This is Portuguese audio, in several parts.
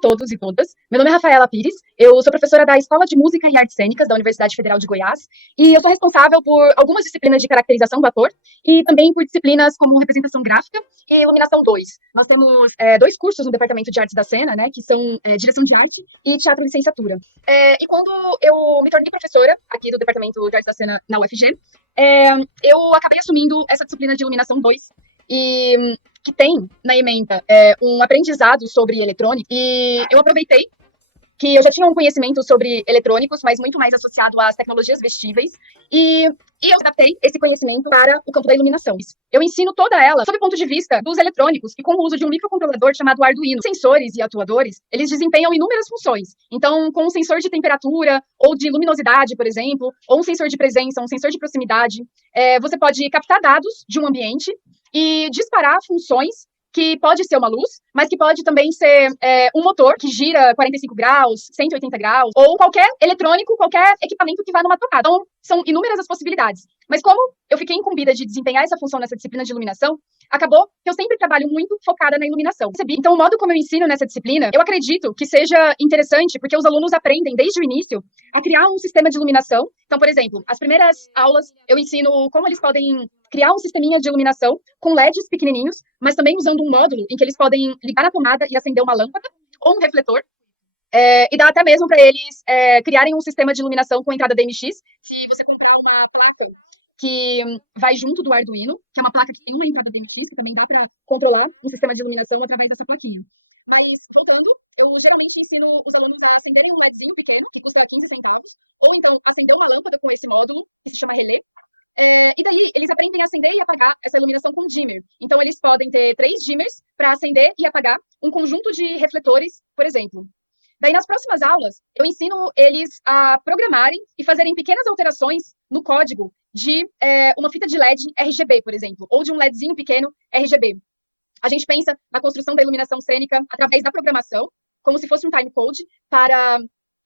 todos e todas. Meu nome é Rafaela Pires, eu sou professora da Escola de Música e Artes Cênicas da Universidade Federal de Goiás e eu sou responsável por algumas disciplinas de caracterização do ator e também por disciplinas como representação gráfica e iluminação 2. Nós temos dois cursos no Departamento de Artes da Cena, né, que são direção de arte e teatro licenciatura. E quando eu me tornei professora aqui do Departamento de Artes da Cena na UFG, eu acabei assumindo essa disciplina de iluminação 2 e que tem na ementa um aprendizado sobre eletrônica, e eu aproveitei que eu já tinha um conhecimento sobre eletrônicos, mas muito mais associado às tecnologias vestíveis, e eu adaptei esse conhecimento para o campo da iluminação. Eu ensino toda ela sob o ponto de vista dos eletrônicos, que com o uso de um microcontrolador chamado Arduino, sensores e atuadores, eles desempenham inúmeras funções. Então, com um sensor de temperatura, ou de luminosidade, por exemplo, ou um sensor de presença, um sensor de proximidade, você pode captar dados de um ambiente e disparar funções que pode ser uma luz, mas que pode também ser um motor que gira 45 graus, 180 graus, ou qualquer eletrônico, qualquer equipamento que vá numa tomada. Então, são inúmeras as possibilidades. Mas como eu fiquei incumbida de desempenhar essa função nessa disciplina de iluminação, acabou que eu sempre trabalho muito focada na iluminação. Então, o modo como eu ensino nessa disciplina, eu acredito que seja interessante, porque os alunos aprendem desde o início a criar um sistema de iluminação. Então, por exemplo, as primeiras aulas eu ensino como eles podem criar um sisteminha de iluminação com LEDs pequenininhos, mas também usando um módulo em que eles podem ligar na tomada e acender uma lâmpada ou um refletor. E dá até mesmo para eles criarem um sistema de iluminação com entrada DMX. Se você comprar uma placa que vai junto do Arduino, que é uma placa que tem uma entrada DMX, que também dá para controlar um sistema de iluminação através dessa plaquinha. Mas, voltando, eu geralmente ensino os alunos a acenderem um LEDzinho pequeno, que custa 15 centavos, ou então acender uma lâmpada com esse módulo, que se chama relé. E daí, eles aprendem a acender e apagar essa iluminação com dimmer. Então, eles podem ter 3 dimmers para acender e apagar um conjunto de refletores, por exemplo. Daí, nas próximas aulas, eu ensino eles a programarem e fazerem pequenas alterações no código de uma fita de LED RGB, por exemplo, ou de um LEDzinho pequeno RGB. A gente pensa na construção da iluminação cênica através da programação, como se fosse um timecode para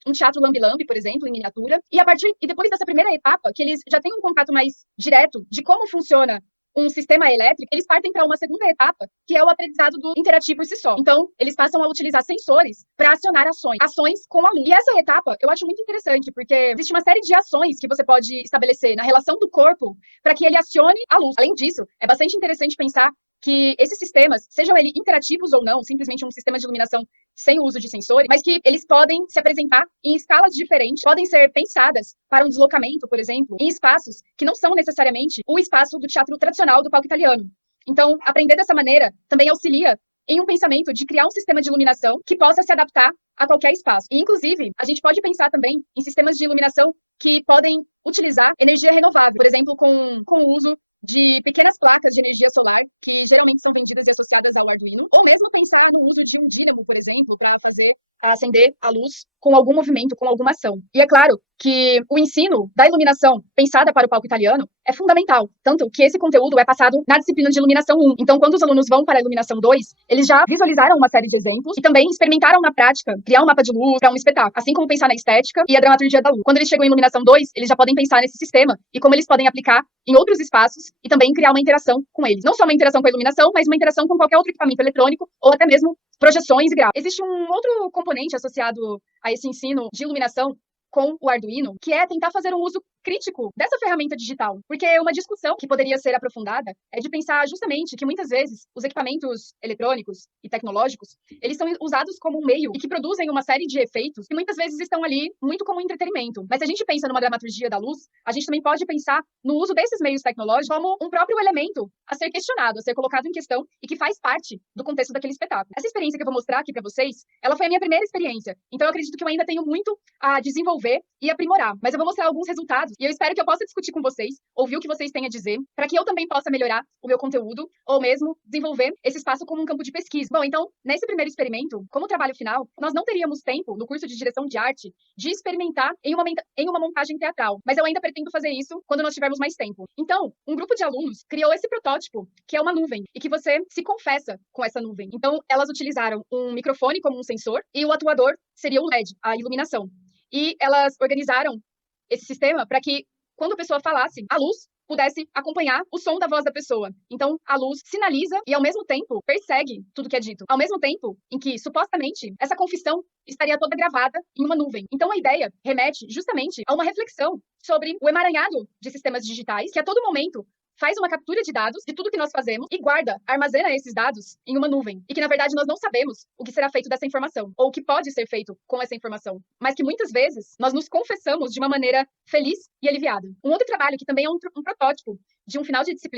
um teatro lambi-lambi, por exemplo, em miniatura. E depois dessa primeira etapa, que eles já têm um contato mais direto de como funciona um sistema elétrico, eles partem para uma segunda etapa, que é o aprendizado do interativo por si só. Então, eles passam a utilizar sensores para acionar ações com a luz. E essa etapa eu acho muito interessante, porque existe uma série de ações que você pode estabelecer na relação do corpo para que ele acione a luz. Além disso, é bastante interessante pensar que esses sistemas, sejam eles interativos ou não, simplesmente um sistema de iluminação sem o uso de sensores, mas que eles podem se apresentar em escalas diferentes, podem ser pensadas para um deslocamento, por exemplo, em espaços que não são necessariamente o espaço do teatro tradicional do palco italiano. Então, aprender dessa maneira também auxilia em um pensamento de criar um sistema de iluminação que possa se adaptar a qualquer espaço. E, inclusive, a gente pode pensar também em sistemas de iluminação que podem utilizar energia renovável, por exemplo, com o uso de pequenas placas de energia solar, que geralmente são vendidas e associadas ao Arduino, ou mesmo pensar no uso de um dínamo, por exemplo, para acender a luz com algum movimento, com alguma ação. E é claro que o ensino da iluminação pensada para o palco italiano é fundamental, tanto que esse conteúdo é passado na disciplina de iluminação 1. Então, quando os alunos vão para a iluminação 2, eles já visualizaram uma série de exemplos e também experimentaram na prática criar um mapa de luz para um espetáculo, assim como pensar na estética e a dramaturgia da luz. Quando eles chegam em iluminação 2, eles já podem pensar nesse sistema e como eles podem aplicar em outros espaços e também criar uma interação com eles. Não só uma interação com a iluminação, mas uma interação com qualquer outro equipamento eletrônico ou até mesmo projeções e gráficos. Existe um outro componente associado a esse ensino de iluminação com o Arduino, que é tentar fazer um uso crítico dessa ferramenta digital. Porque uma discussão que poderia ser aprofundada é de pensar justamente que muitas vezes os equipamentos eletrônicos e tecnológicos, eles são usados como um meio e que produzem uma série de efeitos que muitas vezes estão ali muito como entretenimento. Mas se a gente pensa numa dramaturgia da luz, a gente também pode pensar no uso desses meios tecnológicos como um próprio elemento a ser questionado, a ser colocado em questão e que faz parte do contexto daquele espetáculo. Essa experiência que eu vou mostrar aqui para vocês, ela foi a minha primeira experiência. Então eu acredito que eu ainda tenho muito a desenvolver e aprimorar. Mas eu vou mostrar alguns resultados e eu espero que eu possa discutir com vocês, ouvir o que vocês têm a dizer, para que eu também possa melhorar o meu conteúdo ou mesmo desenvolver esse espaço como um campo de pesquisa. Bom, então, nesse primeiro experimento, como trabalho final, nós não teríamos tempo no curso de direção de arte de experimentar em uma montagem teatral, mas eu ainda pretendo fazer isso quando nós tivermos mais tempo. Então, um grupo de alunos criou esse protótipo, que é uma nuvem, e que você se confessa com essa nuvem. Então, elas utilizaram um microfone como um sensor e o atuador seria o LED, a iluminação. E elas organizaram esse sistema para que, quando a pessoa falasse, a luz pudesse acompanhar o som da voz da pessoa. Então, a luz sinaliza e, ao mesmo tempo, persegue tudo que é dito. Ao mesmo tempo em que, supostamente, essa confissão estaria toda gravada em uma nuvem. Então, a ideia remete justamente a uma reflexão sobre o emaranhado de sistemas digitais, que a todo momento faz uma captura de dados de tudo que nós fazemos e guarda, armazena esses dados em uma nuvem. E que, na verdade, nós não sabemos o que será feito dessa informação, ou o que pode ser feito com essa informação. Mas que, muitas vezes, nós nos confessamos de uma maneira feliz e aliviada. Um outro trabalho, que também é um protótipo de um final de disciplina,